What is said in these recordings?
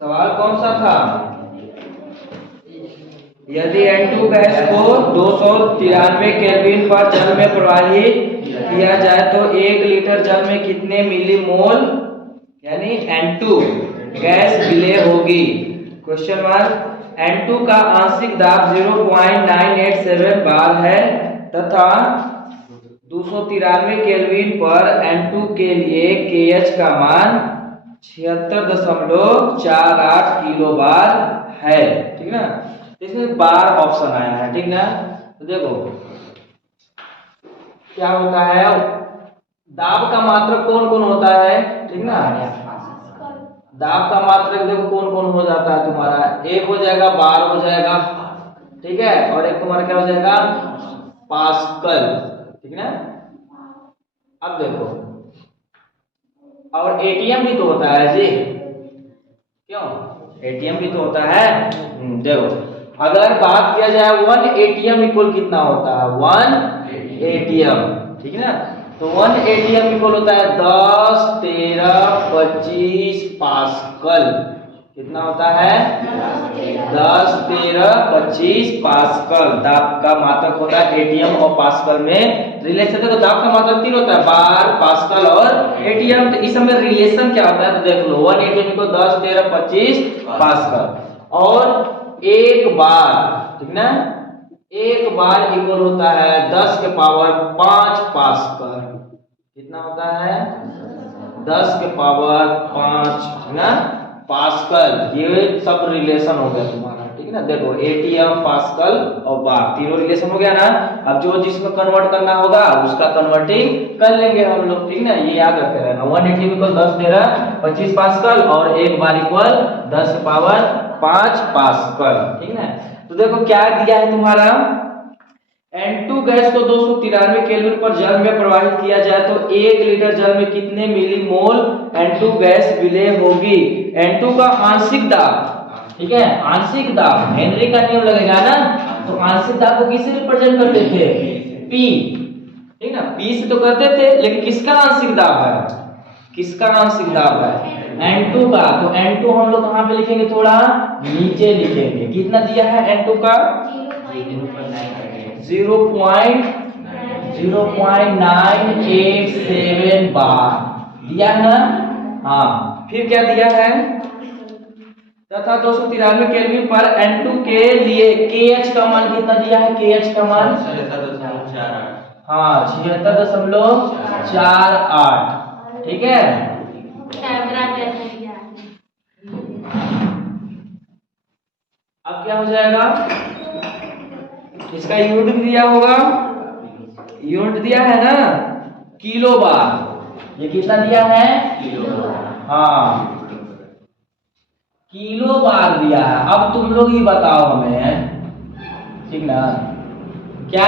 सवाल कौन सा था? यदि N2 गैस को 293 केल्विन पर जल में प्रवाहित किया जाए तो 1 लीटर जल में कितने मिलीमोल यानी N2 गैस विलय होगी? Question mark. N2 का आंशिक दाब 0.987 बार है तथा 293 केल्विन पर N2 के लिए KH का मान 76.48 किलो बार है। ठीक ना, इसमें बार ऑप्शन आया है। ठीक ना, तो देखो क्या होता है, दाब का मात्रक कौन कौन होता है? ठीक ना, दाब का मात्रक देखो कौन कौन हो जाता है तुम्हारा, एक हो जाएगा बार हो जाएगा, ठीक है, और एक तुम्हारा क्या हो जाएगा पास्कल। ठीक ना, अब देखो और एटीएम भी तो होता है जी, क्यों? एटीएम भी तो होता है। देखो अगर बात किया जाए 1 एटीएम इक्वल कितना होता है? 1 एटीएम। ठीक है ना, तो 1 एटीएम इक्वल होता है 10, 13, 25 पास्कल। कितना होता है? 10, 13, 25 पास्कल। दाब का मात्रक होता है एटीएम और पास्कल में रिलेशन है। तो दाब का मात्रक 3 होता है, बार, पास्कल और एटीएम। तो इस समय रिलेशन क्या होता है तो देख लो, 1 एटीएम को 10, 13, 25 पास्कल और एक बार, ठीक ना, एक बार इक्वल होता है 10 के पावर 5 पास्कल। कितना होता है? 10 के पावर 5 ना पास्कल। ये सब रिलेशन हो गया तुम्हारा। ठीक है ना, देखो एटीएम, पास्कल और बार तीनों रिलेशन हो गया ना। अब जो जिसमें कन्वर्ट करना होगा उसका कन्वर्टिंग कर लेंगे हम लोग। ठीक ना, ये याद रखे रहना। 1 एटीएम इक्वल 10, 13, 25 पास्कल और एक बार इक्वल 10 के पावर 5 पास्कल। ठीक ना, तो देखो क्या दिया है तुम्हारा, N2 गैस को 293 केल्विन पर जल में प्रवाहित किया जाए तो 1 लीटर जल में कितने मिलीमोल N2 गैस विलय होगी? N2 का आंशिक दाब, ठीक है, आंशिक दाब हेनरी का नियम लगेगा ना, तो आंशिक दाब को किससे रिप्रेजेंट करते थे? P। ठीक ना, P से तो करते थे, लेकिन किसका आंशिक दाब है? किसका आंशिक दाब है? N2 का। तो N2 हम लोग कहां पे लिखेंगे? थोड़ा नीचे लिखेंगे। कितना दिया है N2 का? 0.987 बार दिया है ना। हाँ, फिर क्या दिया है? तथा 293 केल्विन पर N2 के लिए KH का मान कितना दिया है? KH का मान 76.48। ठीक है, अब क्या हो जाएगा? इसका यूनिट दिया होगा, यूनिट दिया है ना किलो बार। ये कितना दिया है? हाँ, किलो बार दिया है। अब तुम लोग ही बताओ हमें, ठीक ना, क्या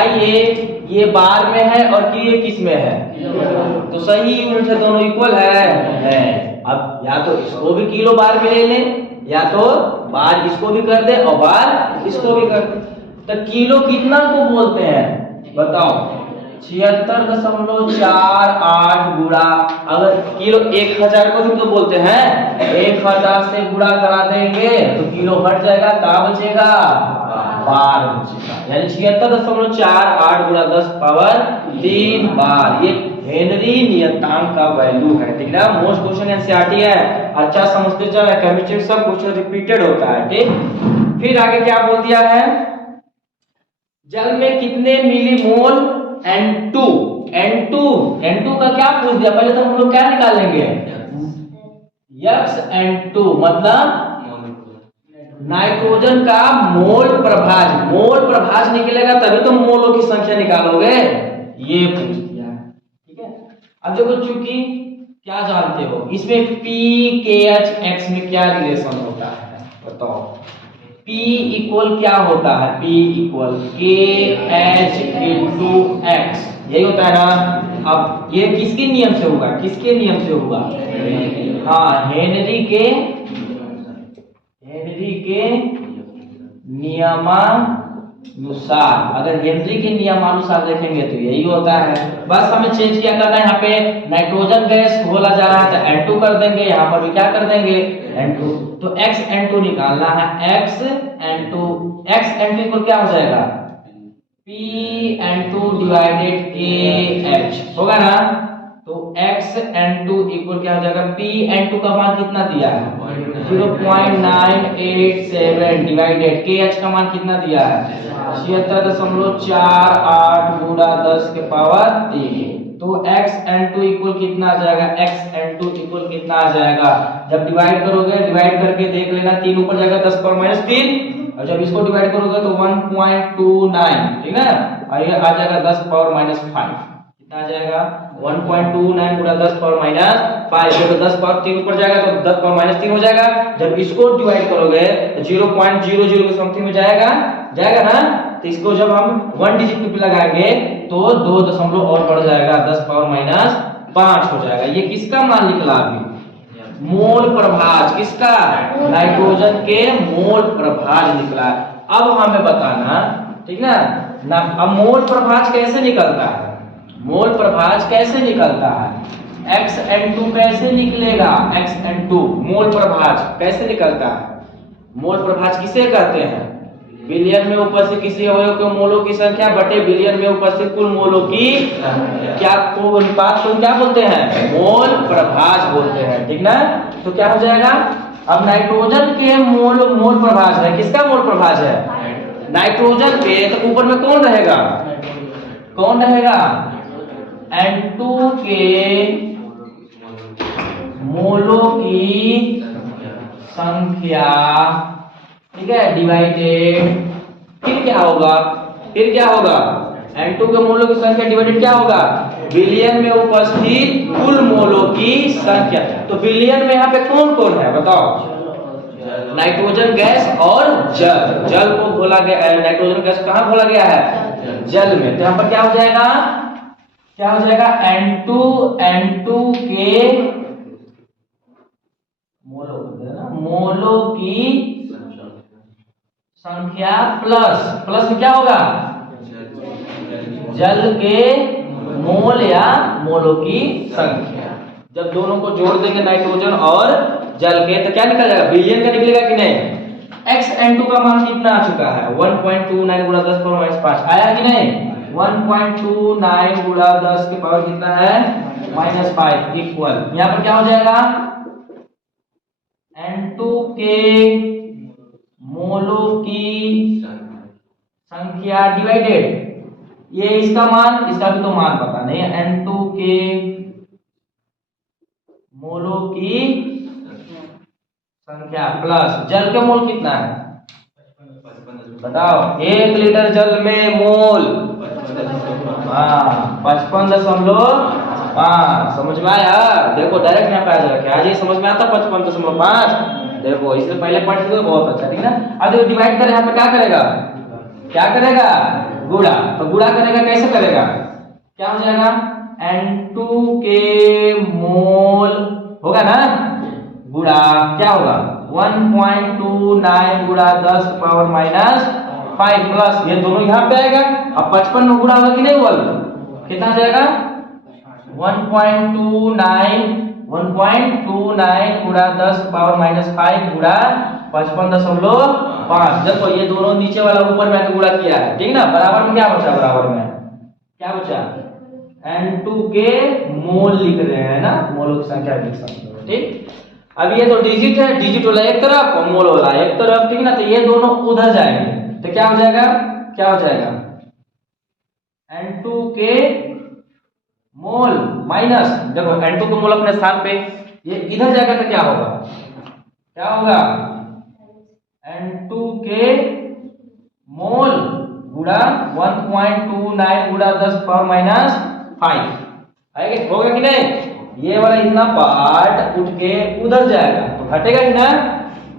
ये बार में है और कि ये किस में है? तो सही यूनिट है, दोनों इक्वल है। अब या तो इसको भी किलो बार में ले लें या तो बार इसको भी कर दे और बार इसको भी कर दे। तो किलो कितना को बोलते हैं बताओ? 76.48 गुणा, अगर किलो 1000 को भी तो बोलते हैं, 1000 से गुणा करा देंगे तो किलो हट जाएगा, कहाँ बचेगा? बार बचेगा। यानी 76.48 गुणा 10 पावर 3 बार। ये हेनरी नियतांक का वैल्यू है। ठीक ना, मोस्ट क्वेश्चन एनसीईआरटी है, अच्छा समझते चलो। केमिस्ट्री सब क्वेश्चन रिपीटेड होता है। ठीक, फिर आगे क्या बोल दिया है? जल में कितने मिलीमोल N2 का क्या पूछ दिया? पहले तो हम लोग क्या निकालेंगे? N2 मतलब नाइट्रोजन का मोल प्रभाज। मोल प्रभाज निकलेगा तभी तो मोलों की संख्या निकालोगे। ये पूछ दिया। ठीक है, अब देखो चूंकि क्या जानते हो इसमें PKHX में क्या रिलेशन होता है बताओ? P इक्वल क्या होता है? P equal KH into X, यही होता है ना। अब ये किसके नियम से होगा? किसके नियम से होगा? हाँ, हेनरी के नियमानुसार। अगर हेनरी के नियमानुसार देखेंगे तो यही होता है। बस हमें चेंज क्या करना है, यहाँ पे नाइट्रोजन गैस बोला जा रहा है तो N2 कर देंगे, यहाँ पर भी क्या कर देंगे? N2। तो x(n2) निकालना है। x(n2) इक्वल क्या हो जाएगा, P(n2) डिवाइडेड KH होगा ना। तो x(n2) इक्वल क्या हो जाएगा, P(n2) का मान कितना दिया है 0.987 डिवाइडेड KH का मान कितना दिया है 76.48 गुणा 10 के पावर 3। तो x(n2) इक्वल कितना आ जाएगा, x(n2) इक्वल कितना आ जाएगा, जब डिवाइड करोगे, डिवाइड करके देख लेना, 3 ऊपर जाएगा 10 पावर -3, और जब इसको डिवाइड करोगे तो 1.29, ठीक है, और ये आ जाएगा 10 पावर -5। कितना आ जाएगा 1.29 गुणा 10 पावर -5, तो 10 पावर 3 ऊपर जाएगा तो 10 पावर -3 हो जाएगा। जब इसको डिवाइड करोगे तो 0.00 के समथिंग में जाएगा ना। तो इसको जब हम 1 डिजिट पे लगाएंगे तो 2 दशमलव और बढ़ जाएगा, 10 पावर -5 हो जाएगा। ये किसका मान निकला अभी, मोल प्रभाज, किसका, नाइट्रोजन के मोल प्रभाज निकला। अब हमें बताना, ठीक ना, अब मोल प्रभाज कैसे निकलता है, मोल प्रभाज कैसे निकलता है, xN2 कैसे निकलेगा, xN2 मोल प्रभाज कैसे निकलता है। मोल प्रभाज किसे कहते हैं, बिलियन में उपस्थित किसी अवयव के मोलों की संख्या बटे बिलियन में उपस्थित कुल मोलों की क्या को अनुपात को क्या बोलते हैं, मोल प्रभाज बोलते हैं, ठीक ना। तो क्या हो जाएगा, अब नाइट्रोजन के मोल प्रभाज है, किसका मोल प्रभाज है, नाइट्रोजन के, तो ऊपर में कौन रहेगा, N2 के मोलों की संख्या, ठीक है, डिवाइडेड, फिर क्या होगा, N2 के मोलों की संख्या डिवाइडेड क्या होगा, बिलियन में उपस्थित कुल मोलों की संख्या। तो बिलियन में यहाँ पे कौन कौन है बताओ, नाइट्रोजन गैस और जल को घोला गया, नाइट्रोजन गैस कहाँ घोला गया है, जल में। तो यहाँ पर क्या हो जाएगा N2 के मोलों की संख्या प्लस में क्या होगा, जल के मोल या मोलों की संख्या। जब दोनों को जोड़ देंगे नाइट्रोजन और जल के, तो क्या निकल जाएगा, बिलियन का निकलेगा कि नहीं। xN2 का मान कितना आ चुका है 1.29 गुणा 10 पावर -5 आया कि नहीं, 1.29 गुणा 10 के पावर कितना है -5 इक्वल, यहाँ पर क्या हो जाएगा, N2 के मोलों की संख्या डिवाइडेड, ये इसका मान, इसका भी तो मान पता नहीं है, N2 के मोलों की संख्या प्लस जल का मोल कितना है बताओ, 1 लीटर जल में मोल 55.5, समझ में आया। देखो डायरेक्ट यहाँ पे आ जाएगा, आज ये समझ में आता 55.5, देखो इससे पहले पढ़ चुके, बहुत अच्छा, ठीक है ना। अब देखो डिवाइड कर, यहाँ पे क्या करेगा, गुणा, तो गुणा करेगा, कैसे करेगा, क्या हो जाएगा, N2 के मोल होगा ना, गुणा क्या होगा 1.29 गुणा 10 पावर -5 प्लस ये दोनों यहाँ पे आएगा। अब 55 में गुणा होगा कि नहीं, बोल कितना आ जाएगा 1.29 गुणा 10 पावर -5 गुणा 55.5। देखो ये दोनों नीचे वाला ऊपर में गुणा किया है, ठीक ना। बराबर में क्या बचा, क्या बचा, N2 के मोल लिख रहे हैं ना, मोलों की संख्या लिख सकते हो, ठीक। अब ये तो डिजिट है, डिजिट वाला एक तरफ और मोल वाला एक तरफ, ठीक ना। तो ये दोनों उधर जाएंगे, तो क्या हो जाएगा N2 के मोल माइनस, देखो N2 के मोल अपने स्थान पे, ये इधर जाएगा तो क्या होगा N2 के मोल गुणा 1.29 गुणा 10 पावर -5 आएगा, होगा कि नहीं। ये वाला इतना पार्ट उठ के उधर जाएगा तो घटेगा कि ना।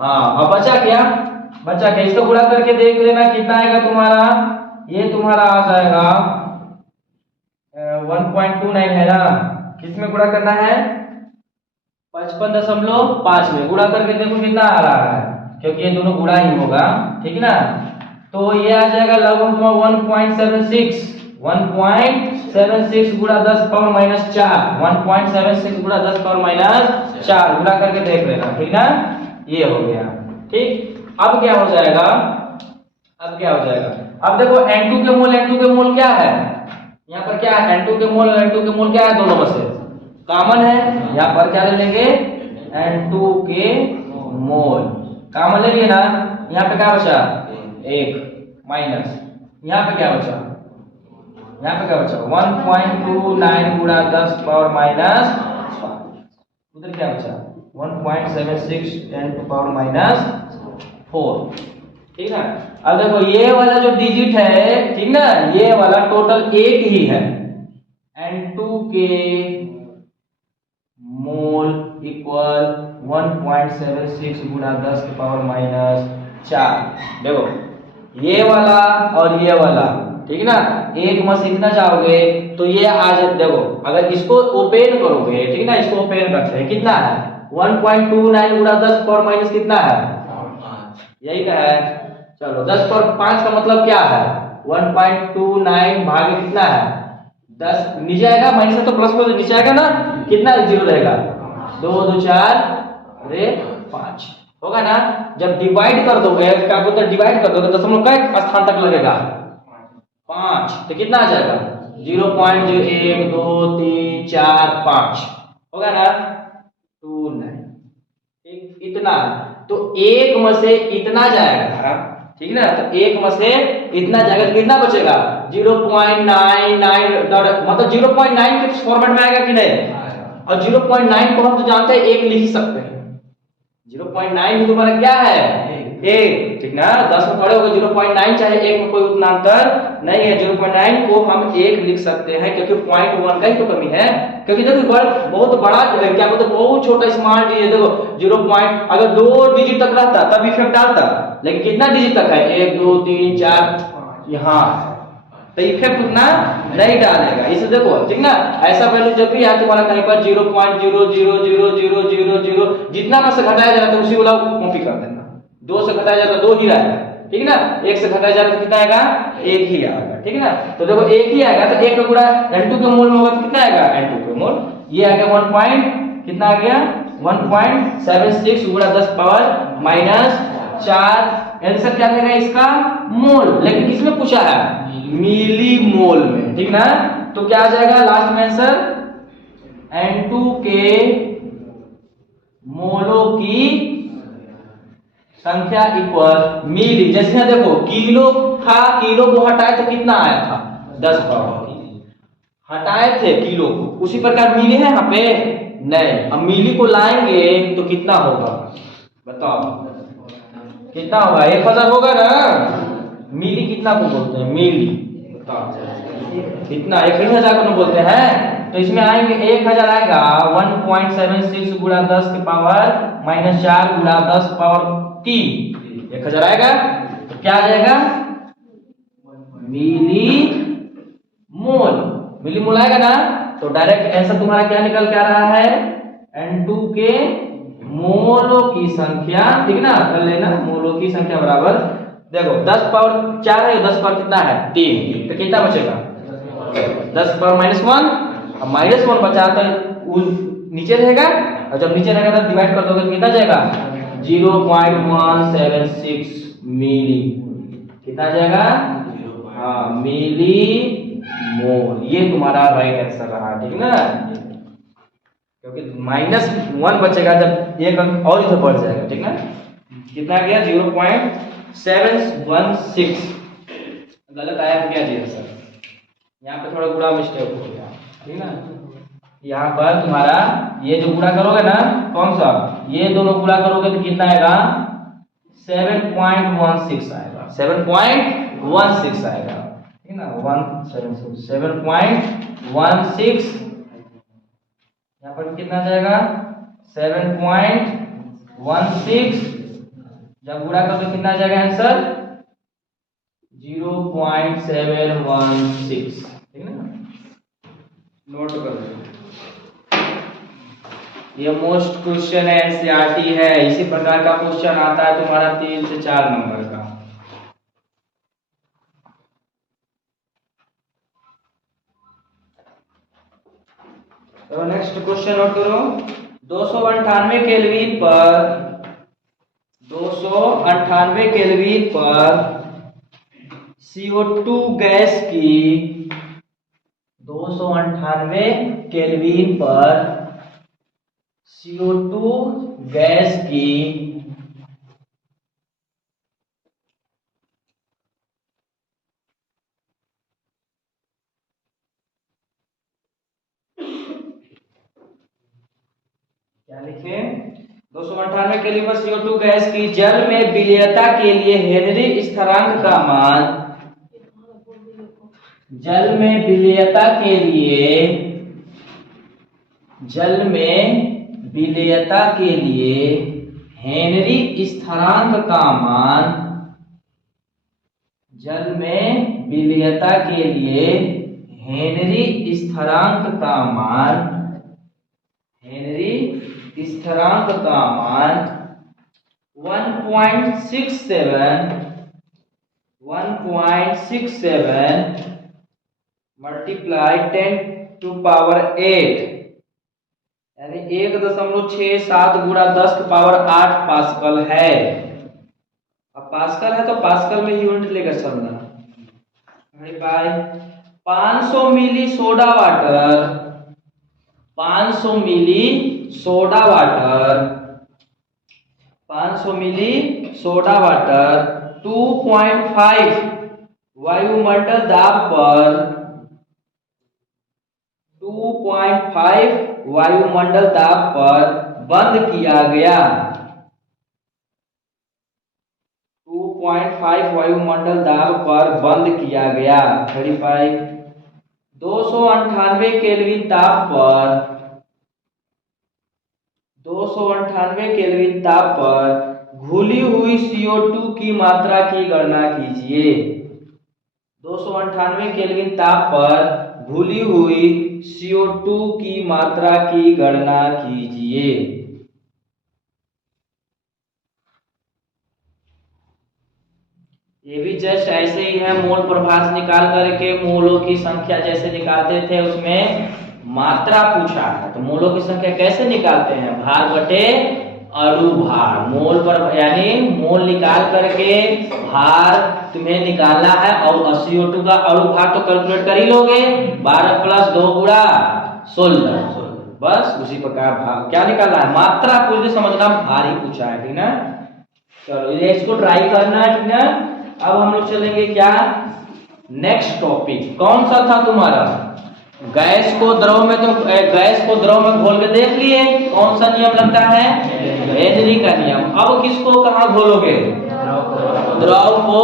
हाँ, अब बचा क्या, इसको गुणा करके देख लेना कितना आएगा तुम्हारा, ये तुम्हारा आ जाएगा 1.29 है ना, किसमें गुणा करना है 55.5 में गुणा करके देखो कितना आ रहा है, क्योंकि ये दोनों गुणा ही होगा, ठीक ना। तो ये आ जाएगा लगभग 1.76 गुणा 10 पावर -4, 1.76 गुणा 10 पावर -4 गुणा करके देख लेना, ठीक ना। ये हो गया। ठीक, अब क्या हो जाएगा, अब क्या हो जाएगा, अब देखो N2 के मोल, N2 के मोल क्या है, यहाँ पर क्या है N2 के मोल, N2 के मोल क्या है, दोनों में से कॉमन है, यहाँ पर क्या ले लेंगे N2 के मोल कॉमन ले लिए ना, यहाँ पे क्या बचा एक माइनस, यहाँ पे क्या बचा, यहाँ पे क्या बचा 1.29 गुणा 10 पावर माइनस, उधर क्या बचा 1.76 10 टू पावर माइनस 4। ठीक है, अब देखो ये वाला जो डिजिट है, ठीक ना, ये वाला टोटल एक ही है, N2 के मोल इक्वल 1.76 गुणा 10 की पावर माइनस 4। देखो ये वाला और ये वाला, ठीक ना, एक में सीखना चाहोगे तो ये आज देखो, अगर इसको ओपन करोगे, ठीक ना, इसको ओपन करते हैं, कितना है 1.29 गुणा 10 पावर माइनस कितना है, यही का है। चलो 10 पावर 5 का मतलब क्या है 1.29 भागे कितना है 10, नीचे आएगा माइनस है तो प्लस में नीचे आएगा ना, कितना जीरो रहेगा 2 2 4 अरे 5 होगा ना। जब डिवाइड कर दोगे, क्या बोलते हैं डिवाइड कर दोगे, दशमलव का स्थान तक लगेगा 5, तो कितना आ जाएगा 0.01 2 3 4 5 होगा ना 29। इतना तो एक में से इतना जाएगा, ठीक ना, तो एक में से इतना जाएगा तो कितना बचेगा 0.99, मतलब 0.9 के फॉर्मेट में आएगा कि नहीं, और 0.9 को हम तो जानते हैं एक लिख सकते हैं, 0.9 तुम्हारा क्या है एक, ठीक ना, 10 में पढ़े होगे 0.9 चाहे एक में कोई उतना अंतर नहीं है, 0.9 को हम एक लिख सकते हैं क्योंकि 0.1 का ही तो कमी है, क्योंकि देखो बहुत बड़ा क्या बोलते हैं बहुत छोटा स्मॉल डिजिट, देखो 0. अगर 2 डिजिट तक रहता तब इफेक्ट डालता, लेकिन कितना डिजिट तक है 1 2 3 4 यहाँ, तो इफेक्ट उतना नहीं डालेगा, इसे देखो, ठीक ना। ऐसा वैल्यू जब भी है तुम्हारा कहीं पर 0.0000000 जितना में से घटाया जा रहा है उसी वाला कॉपी कर देना, 2 से घटाया जा रहा 2 ही रहेगा, ठीक ना, 1 से घटाया जा रहा तो कितना आएगा 1 ही आएगा, ठीक ना। तो देखो 1 ही आएगा, तो 1 का गुणा N2 के मोल में होगा तो कितना आएगा N2 के मोल, ये आ गया 1 पॉइंट कितना आ गया 1.76 गुणा 10 पावर माइनस 4। आंसर क्या देगा इसका मोल, लेकिन किसमें पूछा है मिली मोल में, ठीक ना, तो क्या आ जाएगा लास्ट में आंसर N2 के मोलों की संख्या इक्वल मिली, जैसे ना देखो किलो था, किलो को हटाए तो कितना आया था 10 पावर, हटाए थे किलो को, उसी प्रकार मिली है यहाँ पे नहीं, अब मिली को लाएंगे तो कितना होगा बताओ, कितना होगा 1000 होगा ना, मिली कितना को बोलते हैं मिली बताओ कितना 1000 को बोलते हैं, तो इसमें आएंगे 1000 आएगा 1.76 गुणा 10 के पावर माइनस 4 गुणा 10 पावर 3, 1000 आएगा, तो क्या आ जाएगा मिली मोल, मिली मोल आएगा ना, तो डायरेक्ट आंसर तुम्हारा क्या निकल के आ रहा है N2 के मोलों की संख्या, ठीक ना, कर लेना मोलों की संख्या बराबर, देखो 10 पावर 4 है, 10 पावर कितना है 3, तो कितना बचेगा 10 पावर माइनस 1, अब माइनस 1 बचा तो नीचे रहेगा, और जब नीचे रहेगा तो डिवाइड कर दोगे तो कितना जाएगा 0.176 मिली, कितना जाएगा हाँ मिली मोल, ये तुम्हारा राइट आंसर रहा, ठीक ना, क्योंकि -1 बचेगा जब एक अंक और इधर बढ़ जाएगा, ठीक ना, कितना गया 0.716, गलत आया तो क्या दिया सर, यहाँ पे थोड़ा गुणा मिस्टेक हो गया, ठीक ना, यहाँ पर तुम्हारा ये जो गुणा करोगे ना कौन सा, ये दोनों गुणा करोगे तो कितना आएगा 7.16 आएगा, 7.16 आएगा, ठीक ना, 7.16, यहाँ पर कितना जाएगा 7.16, जब गुणा करोगे कितना जाएगा आंसर 0.716, ठीक है ना, नोट कर लो, ये मोस्ट क्वेश्चन है एनसीईआरटी है, इसी प्रकार का क्वेश्चन आता है तुम्हारा 3 से 4 नंबर का। तो नेक्स्ट क्वेश्चन नोट करो, 298 केल्विन पर 298 केल्विन पर CO2 गैस की 298 केल्विन पर CO2 गैस की क्या लिखे 298 केल्विन पर CO2 गैस की जल में विलेयता के लिए हेनरी स्थिरांक का मान जल में विलेयता के लिए हेनरी स्थिरांक का मान जल में विलेयता के लिए हेनरी स्थिरांक का मान 1.67 मल्टीप्लाई 10⁸ यानी 1.67 गुणा 10⁸ पास्कल है। अब पास्कल है तो पास्कल में यूनिट लेकर चलना। 500 मिली सोडा वाटर 500 मिली सोडा वाटर 2.5 वायुमंडल दाब पर 2.5 वायुमंडल दाब पर बंद किया गया। 2.5 वायुमंडल दाब पर बंद किया गया। 298 केल्विन ताप पर 298 केल्विन ताप पर घुली हुई CO2 की मात्रा की गणना कीजिए। 298 केल्विन ताप पर घुली हुई CO2 की मात्रा की गणना कीजिए। ये भी जस्ट ऐसे ही है, मोल प्रभास निकाल करके मोलों की संख्या जैसे निकालते थे उसमें मात्रा पूछा है तो मोलों की संख्या कैसे निकालते हैं, भार बटे अणु भार। मोल पर यानी मोल निकाल करके भार तुम्हें निकालना है और CO2 का अणु भार तो कैलकुलेट कर ही लोगे। 12 + 2 गुणा 16 बस उसी प्रकार भार क्या निकालना है, मात्रा पूछ समझना, भार ही पूछा है। ठीक ना, चलो इसको ट्राई करना। ठीक ना, अब हम लोग चलेंगे क्या नेक्स्ट टॉपिक। कौन सा था तुम्हारा, गैस को द्रव में घोल के देख लिए कौन सा नियम लगता है, हेनरी का नियम। अब किसको कहाँ घोलोगे, द्रव को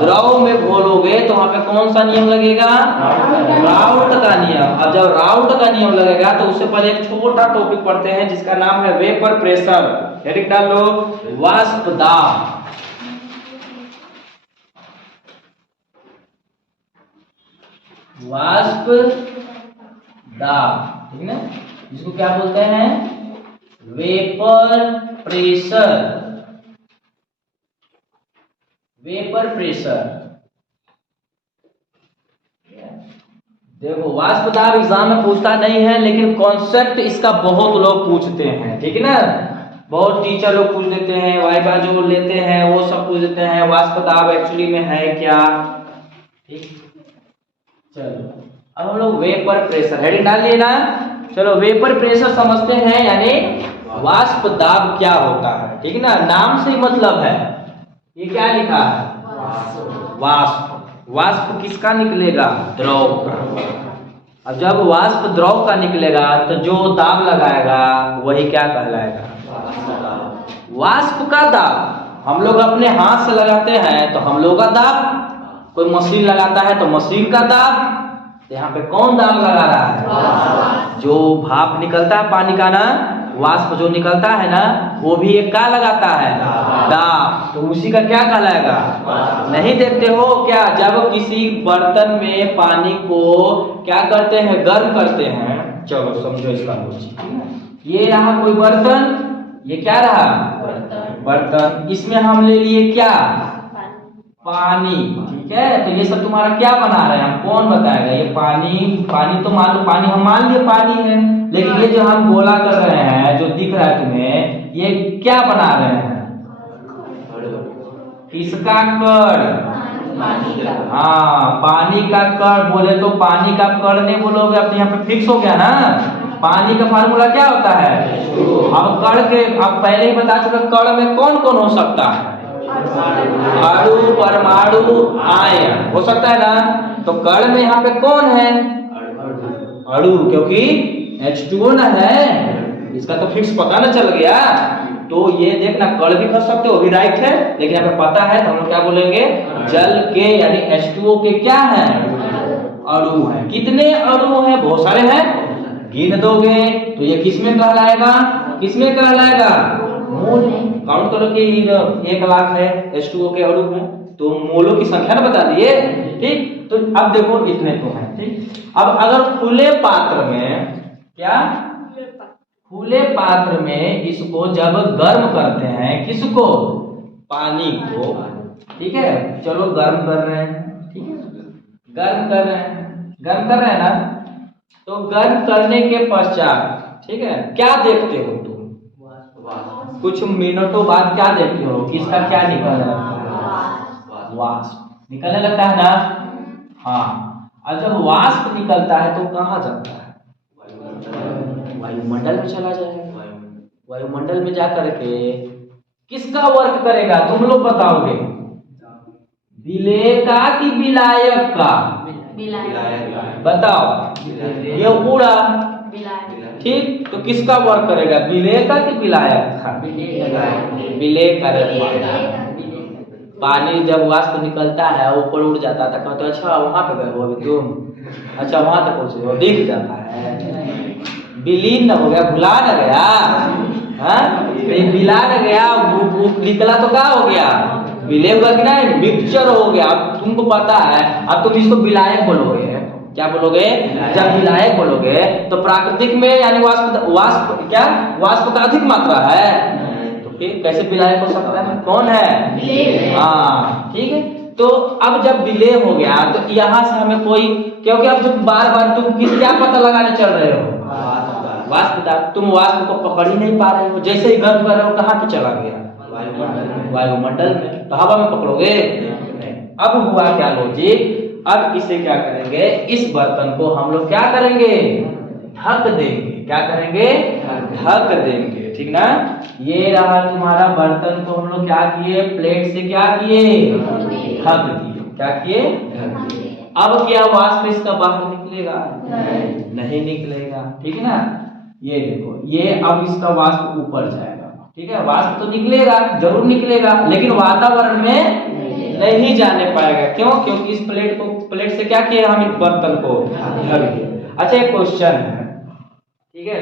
द्रव में घोलोगे तो वहां पे कौन सा नियम लगेगा, राउट का नियम। अब जब राउट का नियम लगेगा तो उससे पहले एक छोटा टॉपिक पढ़ते हैं जिसका नाम है वेपर प्रेशर। हेडिंग डाल लो, वाष्प दाब। वाष्प दाब, ठीक है, जिसको क्या बोलते हैं, वेपर प्रेशर। वेपर प्रेशर देखो, वाष्प दाब एग्जाम में पूछता नहीं है लेकिन कॉन्सेप्ट इसका बहुत लोग पूछते हैं। ठीक है ना, बहुत टीचर लोग पूछ देते हैं, वाइवा जो लेते हैं वो सब पूछ देते हैं वाष्प दाब एक्चुअली में है क्या। ठीक, चलो अब हम लोग वेपर प्रेशर हेडिंग डाल लिए ना। चलो वेपर प्रेशर समझते हैं, यानी वाष्प दाब क्या होता है। ठीक है ना, नाम से ही मतलब है। ये क्या लिखा है, वाष्प। वाष्प किसका निकलेगा, द्रव का। अब जब वाष्प द्रव का निकलेगा तो जो दाब लगाएगा वही क्या कहलाएगा, वाष्प का दाब। हम लोग अपने हाथ से लगाते हैं तो हम लोग का दाब, कोई मशीन लगाता है तो मशीन का दाब। तो यहाँ पे कौन दाब लगा रहा है, जो भाप निकलता है पानी का ना, वाष्प जो निकलता है ना, वो भी एक का लगाता है, दाब। तो उसी का क्या कहलाएगा, नहीं देखते हो क्या, जब किसी बर्तन में पानी को क्या करते हैं, गर्म करते हैं। चलो समझो इसका लॉजिक। ये रहा कोई बर्तन, ये क्या रहा, बर्तन। इसमें हम ले लिए क्या, पानी। ठीक है, तो ये सब तुम्हारा क्या बना रहे हैं, हम कौन बताएगा, ये पानी। पानी तो मान लो, पानी हम मान लिए पानी है, लेकिन ये जो हम गोला कर रहे हैं जो दिख रहा है तुम्हें, ये क्या बना रहे हैं, किसका कण? हाँ, पानी का कण बोले तो पानी का कण नहीं बोलोगे, अब यहाँ पे फिक्स हो गया ना। पानी का फार्मूला क्या होता है? अब कण के, अब पहले ही बता चुका, कण में कौन कौन हो सकता है? अणु, परमाणु, आयन हो सकता है ना। तो कण में यहाँ पे कौन है? अणु, क्योंकि H2O ना है, इसका तो फिक्स पता ना चल गया। तो ये देखना, कण भी कर सकते हो, भी राइट है, लेकिन यहाँ पे पता है तो हम लोग क्या बोलेंगे? जल के यानी H2O के क्या है? अणु है। कितने अणु है? बहुत सारे हैं, गिन दोगे तो ये किसमें कहलाएगा? किसमें कहलाएगा? मोल। काउंट करो कि 1 लाख है H2O के अणु में, तो मोलों की संख्या ना बता दिए। ठीक, तो अब देखो इतने तो है। ठीक, अब अगर खुले पात्र में, क्या खुले पात्र में इसको जब गर्म करते हैं, किसको? पानी को। ठीक है, चलो गर्म कर रहे हैं। ठीक है, गर्म कर रहे हैं, गर्म कर रहे हैं ना। तो गर्म करने के पश्चात, ठीक है, क्या देखते हो तुम? कुछ मिनटों बाद क्या देखते हो? किसका क्या निकलने लगता है? वाष्प निकलने लगता है ना। हाँ, और जब वाष्प निकलता है तो कहाँ जाता है? वायुमंडल में चला जाएगा। वायुमंडल में जाकर के किसका वर्क करेगा? तुम लोग बताओगे, विलेय का कि विलायक का? बताओ, ये उड़ा, ठीक, तो किसका वर्क करेगा? विलेय का कि विलायक का? विलेय करेगा। पानी जब वाष्प निकलता है ऊपर उड़ जाता है, कहते अच्छा वहां पे गए हो अभी तुम, अच्छा वहां तक पहुंचे हो, दिख जाता है। विलीन न हो गया, भुला न गया, मिला न गया, निकला तो क्या हो गया? विलय हुआ कि नहीं? मिक्सचर हो गया। अब तुमको पता है, अब तुम इसको विलायक बोलोगे। क्या बोलोगे? जब विलायक बोलोगे तो प्राकृतिक में यानी वाष्प क्या? वाष्प का अधिक मात्रा है, तो फिर कैसे विलायक हो सकता है? कौन है? हाँ, ठीक है। तो अब जब विलय हो गया तो यहाँ से हमें कोई, क्योंकि अब तुम बार बार तुम किस क्या पता लगाने चल रहे हो? वाष्प का। तुम वाष्प को पकड़ ही नहीं पा रहे हो, जैसे ही गर्म कर रहे हो कहाँ पे चला गया? वायुमंडल में। तो हवा में पकड़ोगे? अब हुआ क्या लॉजिक? अब इसे क्या करेंगे? इस बर्तन को हम लोग क्या करेंगे? ढक देंगे। क्या करेंगे? ढक देंगे, ठीक ना। ये रहा तुम्हारा बर्तन को हम लोग क्या किए? प्लेट से क्या किए? ढक दिए। क्या किए? अब क्या वाष्प इसका बाहर निकलेगा? नहीं निकलेगा, ठीक है ना। ये देखो, ये अब इसका वाष्प ऊपर जाएगा, ठीक है। वाष्प तो निकलेगा, जरूर निकलेगा, लेकिन वातावरण में नहीं जाने पाएगा। क्यों? क्योंकि इस प्लेट से क्या किया हम? इस बर्तन को ढक दिया। अच्छा, एक क्वेश्चन है, ठीक है,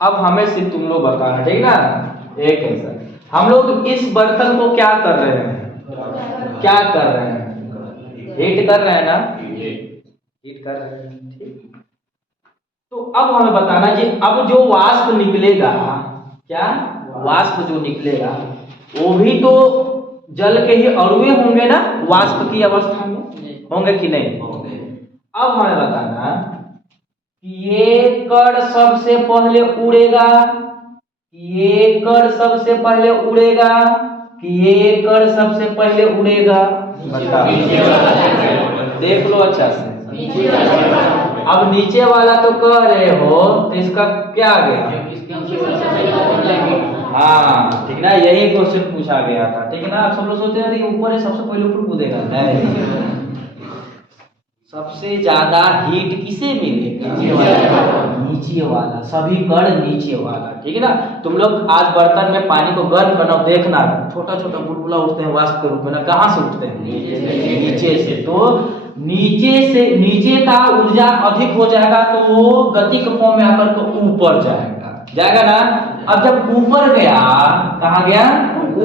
अब हमें सिर्फ तुम लोग बताना, ठीक ना। एक आंसर, हम लोग इस बर्तन को क्या कर रहे हैं? क्या कर रहे हैं? हीट कर रहे हैं ना, हीट कर रहे हैं, ठीक। तो अब हमें बताना कि अब जो वाष्प निकलेगा, क्या वाष्प जो निकलेगा वो भी तो जल के ही अणु होंगे ना, वाष्प की अवस्था में होंगे कि नहीं? अब हमें बताना कि ये कण सबसे पहले उड़ेगा, ये कण सबसे पहले उड़ेगा, कि ये कण सबसे पहले उड़ेगा? देख लो अच्छा से। अब नीचे वाला तो कह रहे हो, तो इसका क्या आ गया? हाँ, ठीक ना, यही क्वेश्चन पूछा गया था, ठीक है ना। आप सब लोग सोचते हैं ऊपर है, सबसे पहले ऊपर कूदेगा, नहीं। सबसे ज्यादा हीट किसे मिलेगा? नीचे वाला, सभी कण नीचे वाला, ठीक है ना। तुम लोग आज बर्तन में पानी को गर्म करना, देखना छोटा छोटा बुलबुला उठते हैं वाष्प के रूप में ना। कहाँ से उठते हैं? नीचे से। तो नीचे का ऊर्जा अधिक हो जाएगा तो वो गति के फॉर्म में आकर के ऊपर जाएगा ना। अब जब ऊपर गया, कहाँ गया?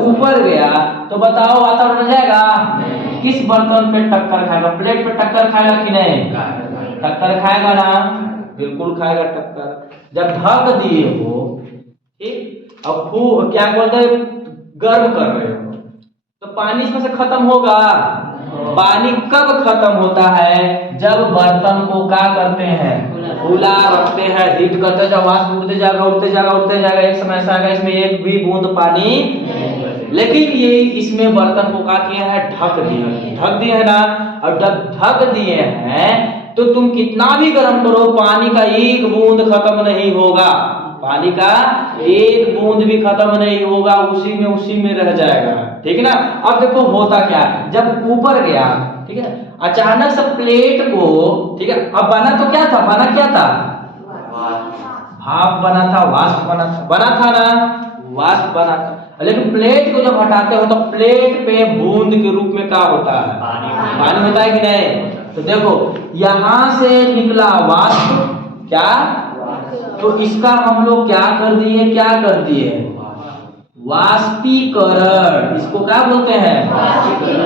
ऊपर गया, तो बताओ वातावरण में जाएगा? किस बर्तन पे टक्कर खाएगा? प्लेट पे टक्कर खाएगा कि नहीं? टक्कर खाएगा ना, बिल्कुल खाएगा टक्कर। जब ढक दिए हो, ठीक, अब क्या बोलते हैं, गर्म कर रहे हो, तो पानी इसमें से खत्म होगा। पानी कब खत्म होता है? जब बर्तन को क्या करते हैं? खुला रखते हैं, हीट करते जाओ, वाष्प उड़ते जाएगा, उड़ते जाएगा, उड़ते जाएगा, एक समय ऐसा आएगा इसमें एक भी बूंद पानी लेकिन ये इसमें बर्तन को क्या किया है, ढक दिए है ना। और जब ढक दिए हैं तो तुम कितना भी गर्म करो पानी का एक बूंद खत्म नहीं होगा, पानी का एक बूंद भी खत्म नहीं होगा, उसी में रह जाएगा, ठीक है ना। अब देखो होता क्या है, जब ऊपर गया, ठीक है, अचानक से प्लेट को, ठीक है, अब बना तो क्या था, भाप बना था, वाष्प बना था ना, वाष्प बना था। लेकिन प्लेट को जब हटाते हो तो प्लेट पे बूंद के रूप में क्या होता है, पानी होता है कि नहीं। तो देखो यहां से निकला वाष्प, क्या, तो इसका हम लोग क्या कर दिए, वाष्पीकरण, इसको क्या बोलते हैं,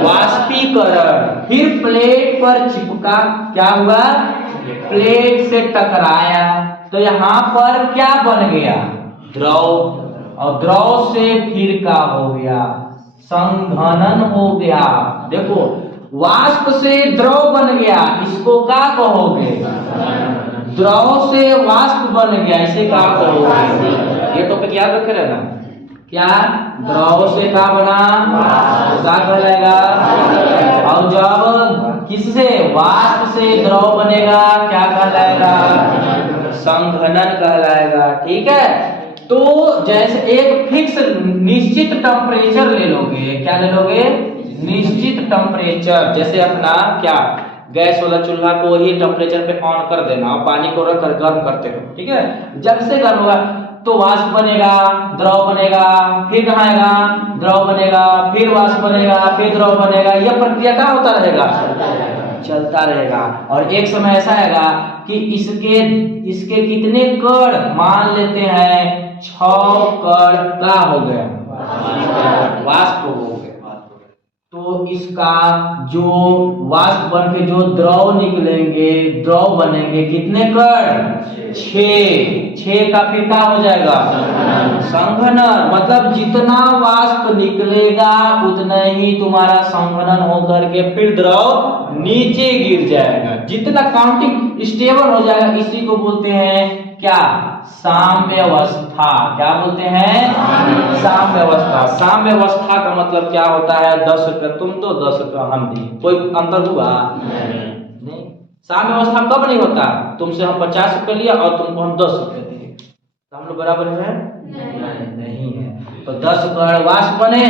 वाष्पीकरण। फिर प्लेट पर चिपका, क्या हुआ, प्लेट से टकराया, तो यहाँ पर क्या बन गया, द्रव, और द्रव से फिर क्या हो गया, संघनन हो गया। देखो वाष्प से द्रव बन गया, इसको क्या कहोगे, द्रव से वाष्प बन गया, इसे क्या कहोगे। ये टॉपिक याद रखे रहना, क्या, द्रव से क्या बना, क्या कहलाएगा, और जब किससे, वाष्प से द्रव बनेगा, क्या कहलाएगा, संघनन कहलाएगा, ठीक है। तो जैसे एक फिक्स निश्चित टेम्परेचर ले लोगे, क्या ले लोगे, निश्चित टेम्परेचर, जैसे अपना क्या, गैस वाला चूल्हा को वही टेम्परेचर पे ऑन कर देना और पानी को रख कर गर्म करते रहो, ठीक है। जब से गर्म होगा तो वाष्प बनेगा, द्रव बनेगा, फिर कहाँ आएगा, द्रव बनेगा, फिर वाष्प बनेगा, फिर द्रव बनेगा, यह प्रक्रिया क्या होता रहेगा, चलता रहेगा। और एक समय ऐसा आएगा कि इसके कितने कण, मान लेते हैं 6 कण क्या हो गया, वाष्प हो गया। तो इसका जो वाष्प बन के जो द्रव निकलेंगे, द्रव बनेंगे, कितने कण, 6 का फिर क्या हो जाएगा, संघनन। मतलब जितना वाष्प निकलेगा उतना ही तुम्हारा संघनन होकर के फिर द्रव नीचे गिर जाएगा, जितना काउंटिंग स्टेबल हो जाएगा, इसी को बोलते हैं क्या, साम्यावस्था। क्या बोलते हैं, साम्यावस्था। साम्यावस्था का मतलब क्या होता है, 10 रुपये तुम दो, 10 रुपये हम दिए, कोई अंतर हुआ नहीं। साम्यावस्था कब नहीं होता, तुमसे हम 50 रुपये लिया और तुमको हम 10 रुपये दिए, तो हम लोग बराबर है, नहीं है। तो 10 कण वाष्प बने,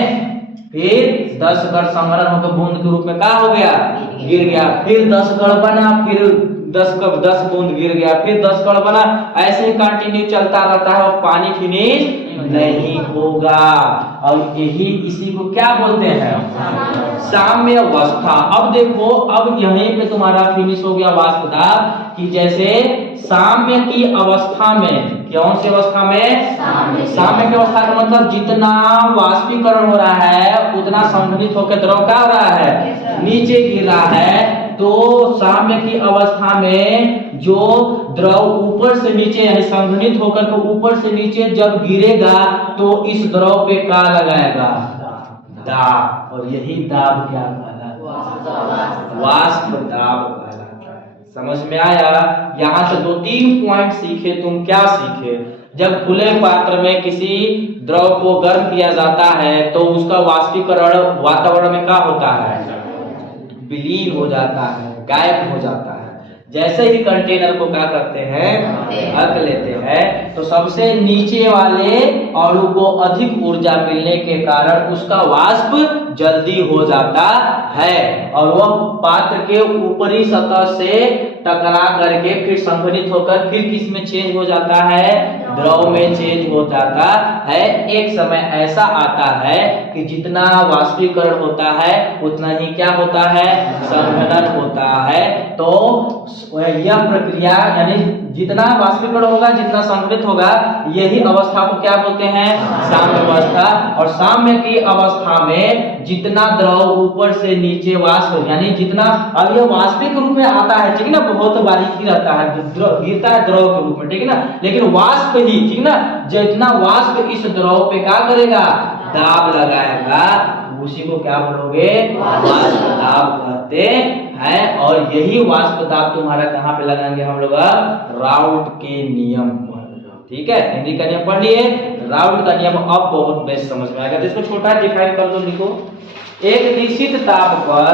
फिर 10 कण संघनन होकर बूंद के रूप में क्या हो गया, गिर गया, फिर 10 कण बना, फिर 10 बूंद गिर गया, फिर 10 कण बना, ऐसे ही कंटिन्यू चलता रहता है और पानी फिनिश नहीं होगा। और इसी को क्या बोलते हैं, साम्यावस्था। अब देखो, अब यहीं पे तुम्हारा फिनिश हो गया वाष्प दाब, कि जैसे साम्य की अवस्था में, कौन सी अवस्था में, साम्य की अवस्था का मतलब जितना वाष्पीकरण हो रहा है उतना संघनित होकर द्रव क्या हो रहा है, नीचे गिर रहा है। तो साम्य की अवस्था में जो द्रव ऊपर से नीचे यानी संघनित होकर के ऊपर से नीचे जब गिरेगा तो इस द्रव पे क्या लगाएगा, दाब, और यही दाब क्या कहलाता है, वाष्प दाब कहलाता है। समझ में आया। यहाँ से 2-3 पॉइंट सीखे तुम। क्या सीखे, जब खुले पात्र में किसी द्रव को गर्म किया जाता है तो उसका वाष्पीकरण वातावरण में क्या होता है, विलीन हो जाता है, गायब हो जाता है। जैसे ही कंटेनर को क्या करते हैं, ढक लेते हैं, तो सबसे नीचे वाले अणु को अधिक ऊर्जा मिलने के कारण उसका वाष्प जल्दी हो जाता है और वह पात्र के ऊपरी सतह से टकरा करके फिर संघनित होकर फिर किस में चेंज हो जाता है, द्रव में चेंज हो जाता है। एक समय ऐसा आता है कि जितना वाष्पीकरण होता है उतना ही क्या होता है, संघनन होता है। तो यह प्रक्रिया यानी जितना वाष्पीकरण होगा जितना संघनित होगा, यही अवस्था को क्या बोलते हैं, साम्य अवस्था। और साम्य की अवस्था में जितना द्रव ऊपर से नीचे वाष्प यानी जितना, अब यह वाष्पिक रूप में आता है, ठीक है ना, बहुत बारीकी रहता है, गिरता है द्रव के रूप में, ठीक है ना, लेकिन वाष्प ही, ठीक ना, जितना वाष्प इस द्रव पे क्या करेगा, दाब लगाएगा, उसी को क्या बोलोगे, वाष्प दाब कहते हैं। और यही वाष्प दाब तुम्हारा कहाँ पे लगाएंगे हम लोग, राउट के नियम पर। ठीक है, हेनरी का नियम पढ़ लिए, राउल्ट का नियम अब बहुत बेस्ट समझ में आएगा। तो इसको छोटा डिफाइन कर दो, लिखो एक निश्चित ताप पर,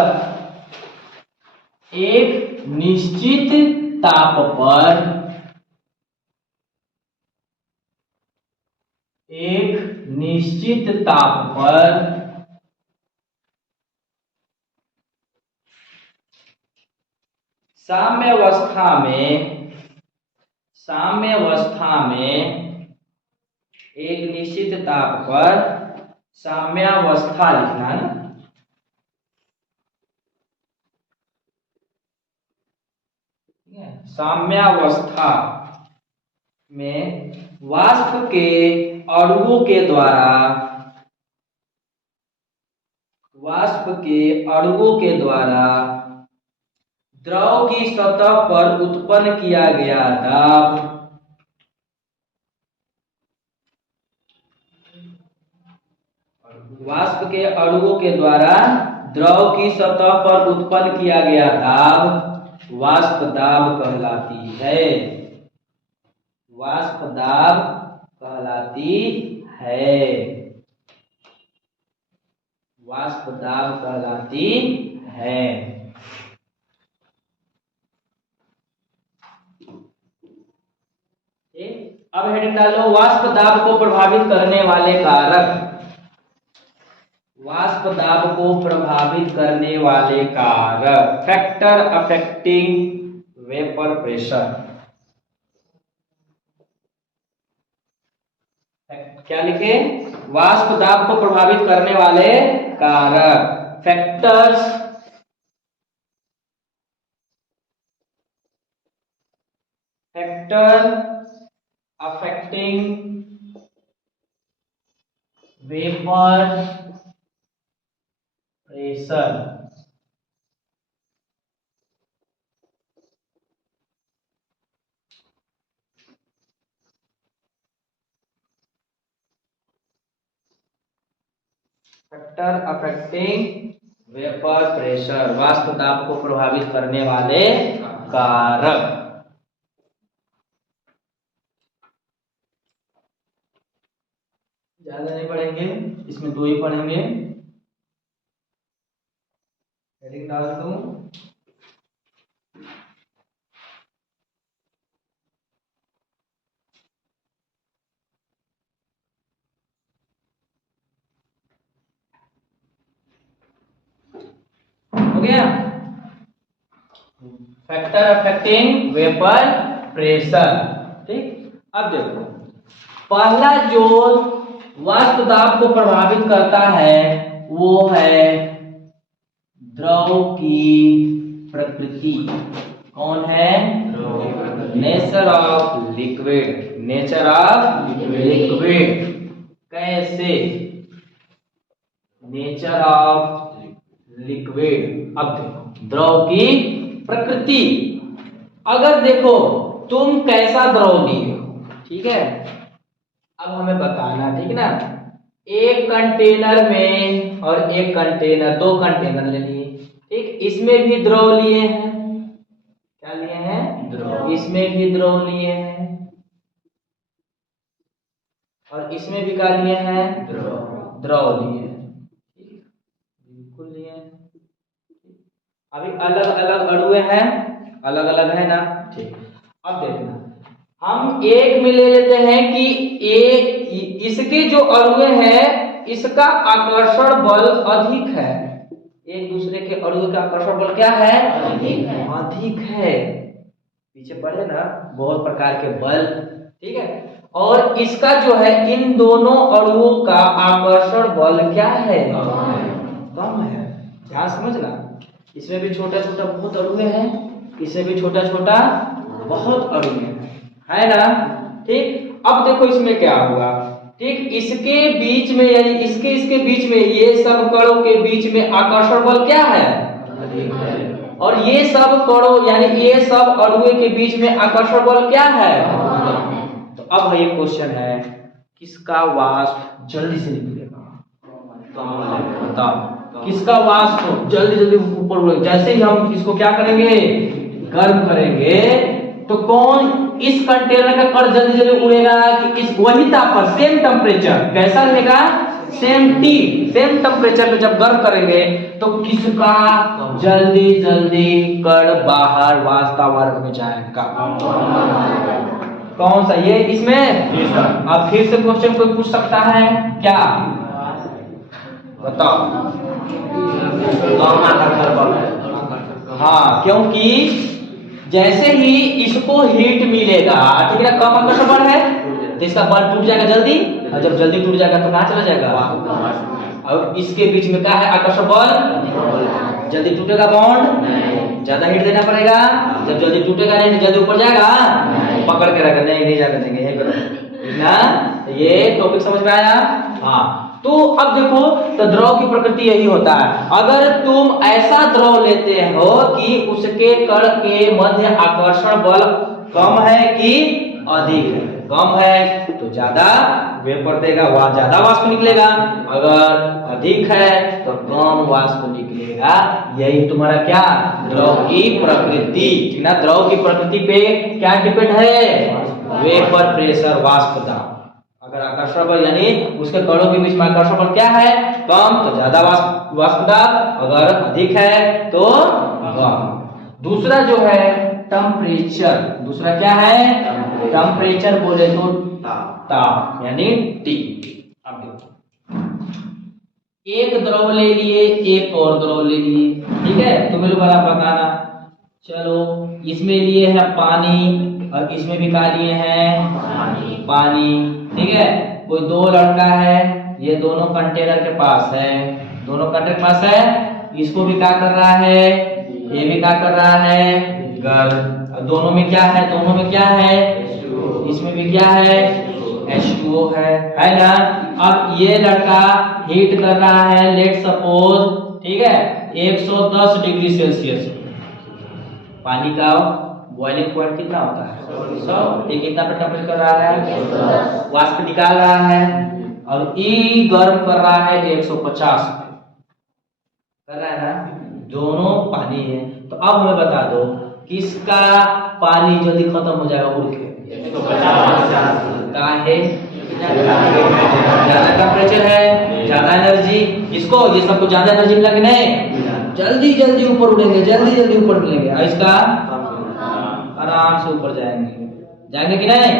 एक निश्चित ताप पर, एक निश्चित ताप पर साम्यावस्था में एक निश्चित ताप पर साम्यावस्था लिखना है ना, साम्यावस्था में वाष्प के अणुओं के द्वारा द्रव की सतह पर उत्पन्न किया गया दाब वाष्प के अणुओं के द्वारा द्रव की सतह पर उत्पन्न किया गया दाब वाष्प दाब कहलाती है। वाष्प दाब कहलाती है। वाष्प दाब कहलाती है। अब हेडिंग डालो, वाष्प दाब को प्रभावित करने वाले कारक। वाष्प दाब को प्रभावित करने वाले कारक, फैक्टर अफेक्टिंग वेपर प्रेशर। क्या लिखे? वाष्प दाब को प्रभावित करने वाले कारक, factors affecting vapour pressure. Factor affecting vapour pressure, वाष्प दाब को प्रभावित करने वाले कारक। ज्यादा नहीं पढ़ेंगे, इसमें 2 ही पढ़ेंगे। हेडिंग डाल दूं, हो गया। Factor affecting vapour pressure. ठीक, अब देखो, पहला जो वाष्प दाब को प्रभावित करता है वो है द्रव की प्रकृति। कौन है? Nature of liquid. Nature of liquid. कैसे? Nature of liquid. अब देखो, द्रव की प्रकृति। अगर देखो तुम कैसा द्रव लिए हो, ठीक है, अब हमें बताना, ठीक ना। एक कंटेनर में और एक कंटेनर, 2 कंटेनर ले लिए, ठीक, इसमें भी द्रव लिए हैं। क्या लिए हैं? द्रव। इसमें भी द्रव लिए हैं और इसमें भी क्या लिए हैं? द्रव। द्रव लिए हैं, बिल्कुल लिए हैं। अभी अलग अलग अणु हैं, अलग अलग है ना, ठीक। अब देखना, हम एक में ले लेते हैं कि इसके जो अणु है इसका आकर्षण बल अधिक है। एक दूसरे के अणु का आकर्षण बल क्या है? अधिक है। अधिक है। पीछे पढ़े ना, बहुत प्रकार के बल, ठीक है। और इसका जो है, इन दोनों अणुओं का आकर्षण बल क्या है? कम है। ध्यान समझना, इसमें भी छोटा छोटा बहुत अणु है, इसमें भी छोटा छोटा बहुत अणु है ना, ठीक। अब देखो इसमें क्या हुआ, ठीक, इसके बीच में यानी इसके बीच में, ये सब कणों के बीच में आकर्षण बल क्या है? अधिक है। और ये सब कणों यानी ये सब अणुओं के बीच में आकर्षण बल क्या है? तो अब ये क्वेश्चन है, किसका वाष्प जल्दी से निकलेगा? बताओ, किसका वाष्प जल्दी जल्दी ऊपर उड़ेगा? जैसे ही हम इसको क्या करेंगे? गर्म करेंगे, तो कौन इस कंटेनर का कण जल्दी जल्दी उड़ेगा कि इस वही ताप पर सेम टेम्परेचर कैसा रहेगा, सेम टेम्परेचर पे जब गर्म करेंगे तो किसका जल्दी जल्दी कण बाहर वातावरण में जाएगा, कौन सा, ये इसमें। अब फिर से क्वेश्चन कोई पूछ सकता है क्या, बताओ। हाँ, क्योंकि जैसे ही इसको हीट मिलेगा, ठीक है ना, कम आकर्षण बल है तो इसका बल टूट जाएगा जल्दी, और जब जल्दी टूट जाएगा तो कहाँ चला जाएगा, और इसके बीच में क्या है, आकर्षण बल, जल्दी टूटेगा बॉन्ड, ज्यादा हीट देना पड़ेगा, जब जल्दी टूटेगा नहीं तो जल्दी ऊपर जाएगा, पकड़ के रखा, नहीं जाकर देंगे ना। ये टॉपिक समझ में आया। हाँ, तो अब देखो, तो द्रव की प्रकृति यही होता है। अगर तुम ऐसा द्रव लेते हो कि उसके कण के मध्य आकर्षण बल कम है कि अधिक है, कम है तो ज्यादा वेपर देगा, वहां ज्यादा वाष्प निकलेगा, अगर अधिक है तो कम वाष्प निकलेगा। यही तुम्हारा क्या, द्रव की प्रकृति, ठीक ना। द्रव की प्रकृति पे क्या डिपेंड है, वेपर प्रेशर, वाष्प दाब। अगर आकर्षण बल यानी उसके कणों के बीच में आकर्षण बल क्या है, कम, तो ज्यादा वाष्प दाब, अगर अधिक है तो कम। दूसरा जो है टेम्परेचर, दूसरा क्या है, टेम्परेचर बोले तो ताप यानी टी। अब देखो, एक द्रव ले लिए, एक और द्रव ले लिए, ठीक है, तुम्हें लोग बताना। चलो, इसमें लिए हैं पानी और इसमें भी क्या लिए हैं, पानी, ठीक है। कोई दो लड़का है, ये दोनों कंटेनर के पास है, दोनों कंटेनर के पास है, इसको भी क्या कर रहा है, ये भी क्या कर रहा है, गर्म। दोनों में क्या है, दोनों में क्या है, इसमें भी क्या है, H2O है ना। अब ये लड़का हीट कर रहा है, लेट सपोज, ठीक है, 110 डिग्री सेल्सियस। पानी का बॉइलिंग पॉइंट कितना होता है, 100। ये कितना पे टेम्परेचर कर रहा है, वाष्प निकाल रहा है, और ई गर्म कर रहा है 150 कर रहा है ना। दोनों पानी है, तो अब हमें बता दो किसका पानी जल्दी खत्म हो जाएगा उड़ के, 150 का है, ज्यादा टेम्परेचर है, ज्यादा एनर्जी, इसको ये सबको ज्यादा एनर्जी मिला कि नहीं, जल्दी जल्दी ऊपर उड़ेंगे, जल्दी जल्दी ऊपर मिलेंगे, और इसका आराम से ऊपर जाएंगे कि नहीं।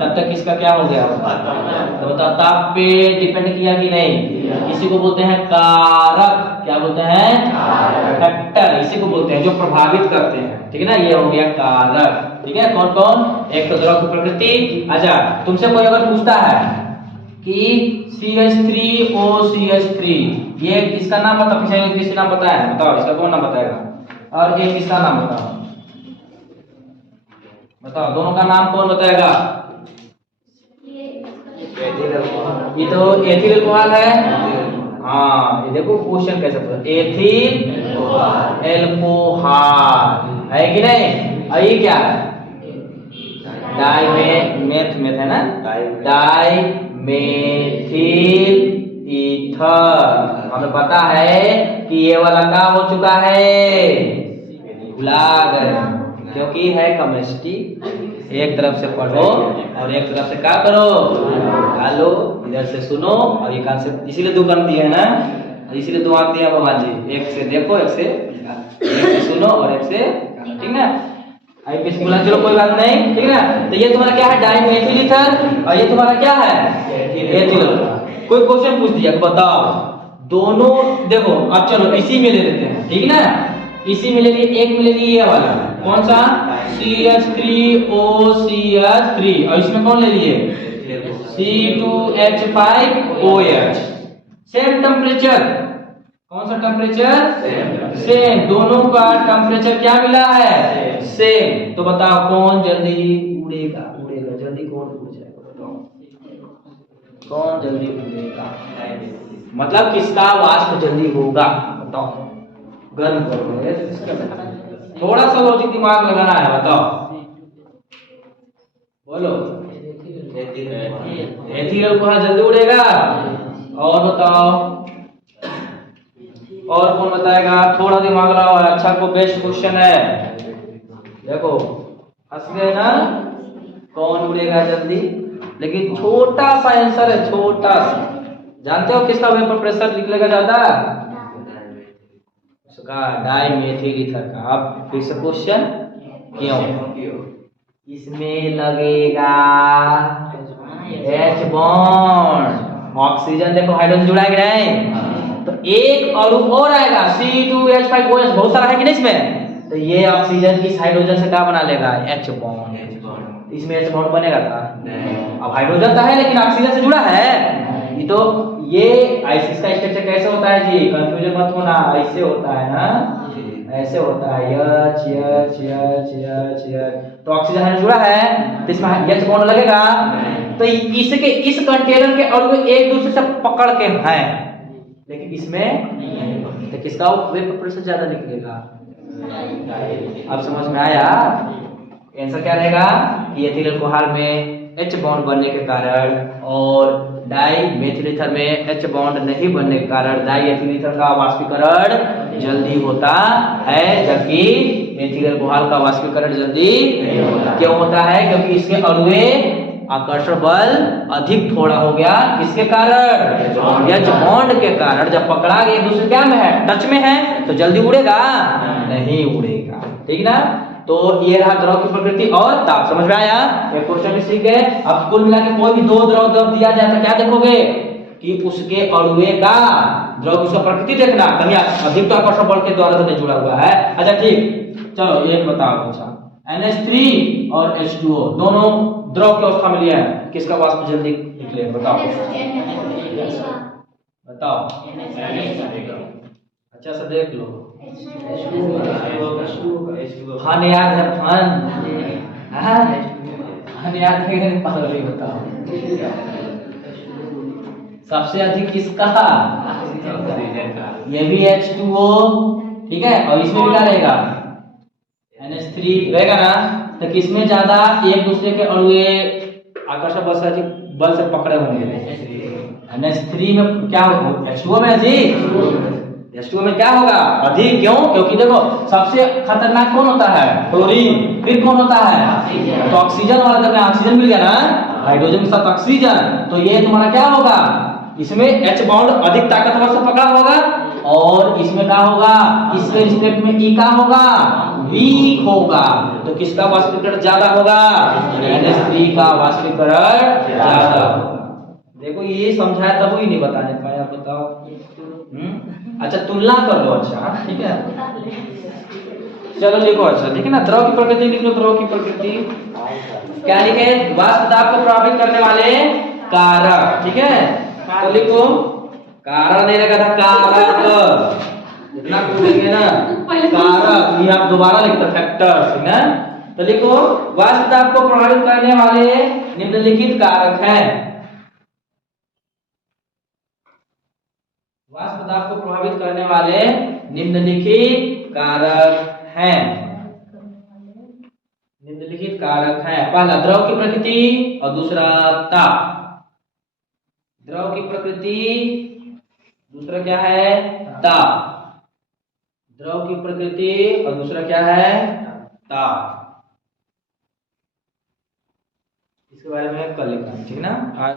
तब तक इसका क्या हो गया, तो बताओ, ताप पे डिपेंड किया कि नहीं। इसी को बोलते हैं कारक, क्या बोलते हैं, फैक्टर, इसी को बोलते हैं जो प्रभावित करते हैं, ठीक है ना। ये हो गया कारक, ठीक है। कौन कौन, एक तो द्रव की प्रकृति। अच्छा, तुमसे कोई अगर पूछता है कि CH3OCH3, ये इसका नाम बताओ, पीछे किसका नाम बताया है, बताओ इसका कौन नाम बताएगा, और ये किसका नाम बताओ, बताओ दोनों का नाम कौन बताएगा। ये तो एथिल अल्कोहल है। हाँ, ये देखो क्वेश्चन कैसे पूछा, एथिल अल्कोहल है कि नहीं। और ये क्या है, डाइमेथ है ना, डाइमेथिल ईथर। हमें पता है कि ये वाला क्या हो चुका है, भुला गए, क्योंकि है केमिस्ट्री। एक तरफ से पढ़ो और एक तरफ से क्या करो, डालो, इधर से सुनो, और ये कॉन्सेप्ट इसीलिए दो अंक दिए है ना, इसीलिए दो अंक दिया भगवान जी, एक से देखो, एक से सुनो और एक से, ठीक ना। आईपीएस बोला, चलो कोई बात नहीं, ठीक ना। तो ये तुम्हारा क्या है, डाइमेथिल ईथर, और ये तुम्हारा क्या है, एथिल। कोई क्वेश्चन पूछ दिया, बताओ दोनों, देखो अब चलो इसी में ले लेते हैं, ठीक ना, इसी में ले लिए, एक में ले लिए ये वाला, कौन सा, CH3OCH3, और इसमें कौन ले लिए, C2H5OH। सेम टेम्परेचर, कौन सा टेम्परेचर, सेम, दोनों का टेम्परेचर क्या मिला है, सेम। तो बताओ कौन जल्दी उड़ेगा, जल्दी कौन उड़ जाएगा, बताओ कौन जल्दी उड़ेगा, मतलब किसका वाष्प जल्दी होगा, बताओ। गर्म करोगे, थोड़ा सा लॉजिक दिमाग लगाना है, बताओ, बोलो। एथिल अल्कोहल जल्दी उड़ेगा, और बताओ, और कौन बताएगा, थोड़ा दिमाग लगाओ, अच्छा को बेस्ट क्वेश्चन है। देखो हंस गए ना, कौन उड़ेगा जल्दी? लेकिन छोटा सा आंसर है, छोटा सा। जानते हो किसका वेपर प्रेशर निकलेगा ज्यादा? उसका, डाई मेथिल ईथर का। अब फिर से क्वेश्चन, क्यों? इसमें लगेगा H बॉन्ड। ऑक्सीजन देखो हाइड्रोजन जुड़ा है कि नहीं? तो एक अणु और आएगा C2H5OH, बहुत सारा है कि नहीं इसमें? तो ये ऑक्सीजन इस हाइड्रोजन से क्या बना लेगा? H bond. इसमें H बॉन्ड बनेगा था? अब हाइड्रोजन तो है लेकिन ऑक्सीजन से जुड़ा है। ये तो ये ऐसे इसका स्ट्रक्चर कैसे होता है जी? कंफ्यूजन मत होना, ऐसे होता है ना, ऐसे होता है। H H H H H। तो ऑक्सीजन है जुड़ा है तो इसमें H बॉन्ड लगेगा। तो इसके इस कंटेनर के अणु एक दूसरे से पकड़ के हैं, लेकिन इसमें तो किसका वेपर प्रेशर ज्यादा निकलेगा? अब समझ में आया? आंसर क्या रहेगा कि एथिल अल्कोहल में H बॉन्ड बनने के कारण और डाई मेथिल ईथर में H बॉन्ड नहीं बनने के कारण डाई एथिल ईथर का वाष्पीकरण जल्दी होता है, जबकि एथिल अल्कोहल का वाष्पीकरण जल्दी नहीं होता। क्यों होता है? क्योंकि इसके अणुए आकर्षण बल अधिक थोड़ा हो गया। किसके कारण? H बॉन्ड के कारण। जब पकड़ा गया एक दूसरे क्या में है? टच में है, तो जल्दी उड़ेगा? नहीं उड़ेगा। ठीक ना? तो ये रहा द्रव की प्रकृति और ताप। समझ में आया? एक क्वेश्चन भी सीख गए। अब कुल मिला के कोई भी दो द्रव दिया जाए तो क्या देखोगे कि उसके अणुए का द्रव की उसका प्रकृति देखना, कहीं अधिक तो आकर्षण बल के द्वारा तो नहीं जुड़ा हुआ है। अच्छा ठीक, चलो एक बताओ। अच्छा, NH3 और H2O दोनों द्रव की अवस्था में लिया है, किसका वाष्प जल्दी निकले? बताओ बताओ। अच्छा से देख लो। फन याद है? फन याद है? पागल बताओ, सबसे अधिक किसका? ये भी H2O, ठीक है, और इसमें भी क्या रहेगा? NH3 रहेगा ना। तो किसमें ज्यादा एक दूसरे के अणुए आकर्षण बल से अधिक बल से पकड़े होंगे? NH3 में क्या होगा? H2O में जी, H2O में क्या होगा? अधिक। क्यों? क्योंकि देखो सबसे खतरनाक कौन होता है? क्लोरीन। फिर कौन होता है? तो ऑक्सीजन वाला, जब ऑक्सीजन मिल गया ना, हाइड्रोजन के साथ ऑक्सीजन, तो ये तुम्हारा क्या होगा? इसमें H बॉन्ड अधिक ताकतवर से पकड़ा होगा और इसमें क्या होगा? इसके रिस्पेक्ट में E का होगा? वीक होगा। तो किसका वाष्पीकरण ज्यादा होगा? NH3 का वाष्पीकरण ज्यादा होगा। देखो ये समझाया तब ही नहीं बताने पाया, बताओ। अच्छा तुलना कर लो। अच्छा ठीक है, चलो लिखो। अच्छा ठीक है ना, द्रव की प्रकृति लिख लो। द्रव की प्रकृति क्या लिखे? वाष्प दाब को प्रभावित करने वाले कारक। ठीक है, तो लिखो कारक नहीं लगा था, कारक इतना लिखेंगे ना, कारक। ये आप दोबारा लिखते फैक्टर्स, ठीक है। तो लिखो वाष्प दाब को प्रभावित करने वाले निम्नलिखित कारक हैं। वाष्प दाब को प्रभावित करने वाले निम्नलिखित कारक हैं। निम्नलिखित कारक हैं। पहला द्रव की प्रकृति और दूसरा ताप। द्रव की प्रकृति, दूसरा क्या है? ताप। द्रव की प्रकृति और दूसरा क्या है? ताप। इसके बारे में कल लिखना, ठीक ना।